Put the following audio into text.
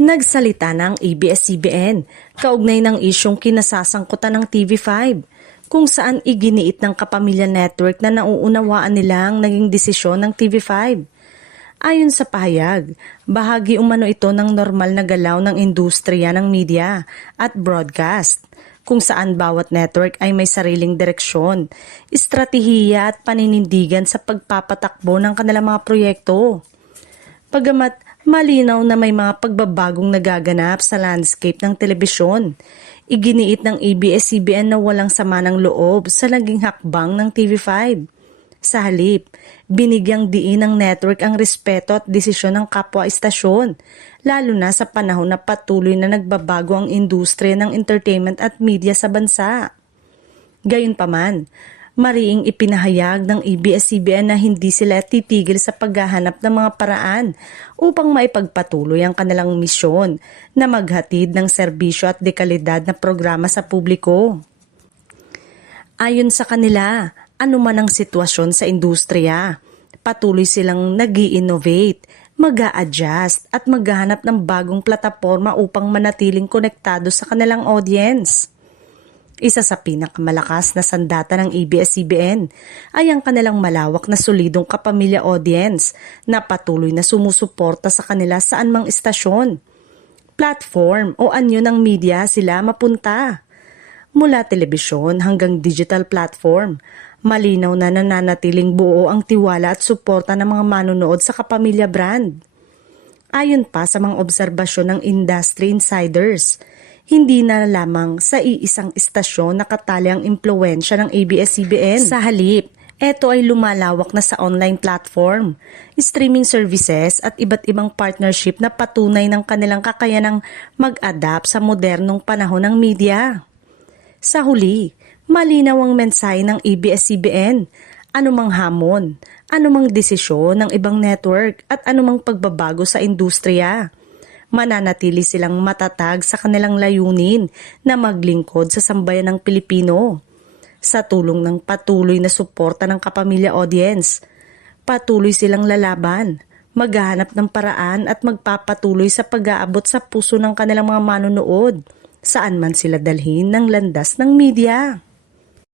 Nagsalita ng ABS-CBN kaugnay ng isyong kinasasangkutan ng TV5 kung saan iginiit ng Kapamilya Network na nauunawaan nila ang naging desisyon ng TV5. Ayon sa pahayag, bahagi umano ito ng normal na galaw ng industriya ng media at broadcast, kung saan bawat network ay may sariling direksyon, estratehiya at paninindigan sa pagpapatakbo ng kanilang mga proyekto. Bagamat malinaw na may mga pagbabagong nagaganap sa landscape ng telebisyon, iginiit ng ABS-CBN na walang sama ng loob sa naging hakbang ng TV5. Sa halip, binigyang diin ng network ang respeto at desisyon ng kapwa-istasyon, lalo na sa panahon na patuloy na nagbabago ang industriya ng entertainment at media sa bansa. Gayunpaman, mariing ipinahayag ng ABS-CBN na hindi sila titigil sa paghahanap ng mga paraan upang maipagpatuloy ang kanilang misyon na maghatid ng serbisyo at dekalidad na programa sa publiko. Ayon sa kanila, anuman ang sitwasyon sa industriya, patuloy silang nag-i-innovate, mag-a-adjust at maghahanap ng bagong plataporma upang manatiling konektado sa kanilang audience. Isa sa pinakamalakas na sandata ng ABS-CBN ay ang kanilang malawak na solidong kapamilya audience na patuloy na sumusuporta sa kanila saan mang istasyon, platform o anyo ng media sila mapunta. Mula telebisyon hanggang digital platform, malinaw na nananatiling buo ang tiwala at suporta ng mga manonood sa Kapamilya brand. Ayon pa sa mga obserbasyon ng industry insiders, hindi na lamang sa iisang istasyon nakatali ang impluwensya ng ABS-CBN. Sa halip, ito ay lumalawak na sa online platform, streaming services at iba't ibang partnership na patunay ng kanilang kakayanang mag-adapt sa modernong panahon ng media. Sa huli, malinaw ang mensahe ng ABS-CBN, anumang hamon, anumang desisyon ng ibang network at anumang pagbabago sa industriya. Mananatili silang matatag sa kanilang layunin na maglingkod sa sambayan ng Pilipino. Sa tulong ng patuloy na suporta ng Kapamilya audience, patuloy silang lalaban, maghahanap ng paraan at magpapatuloy sa pag-aabot sa puso ng kanilang mga manonood, saan man sila dalhin ng landas ng media.